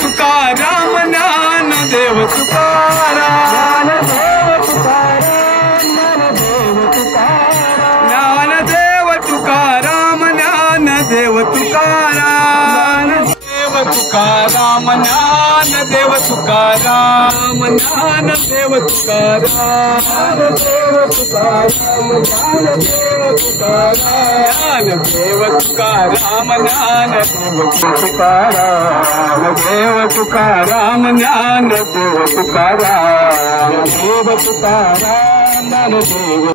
Tukaram Dnyandev Tukaram, Dnyandev Tukaram, Dnyandev Tukaram, Dev Tukaram, Dnyandev Tukaram, Dnyandev Tukaram, Dev Tukaram, Dnyandev Tukaram, Dnyandev Tukaram, Dnyandev Tukaram, Dev Tukaram, Dnyandev Tukaram, Dev Tukaram, Dnyandev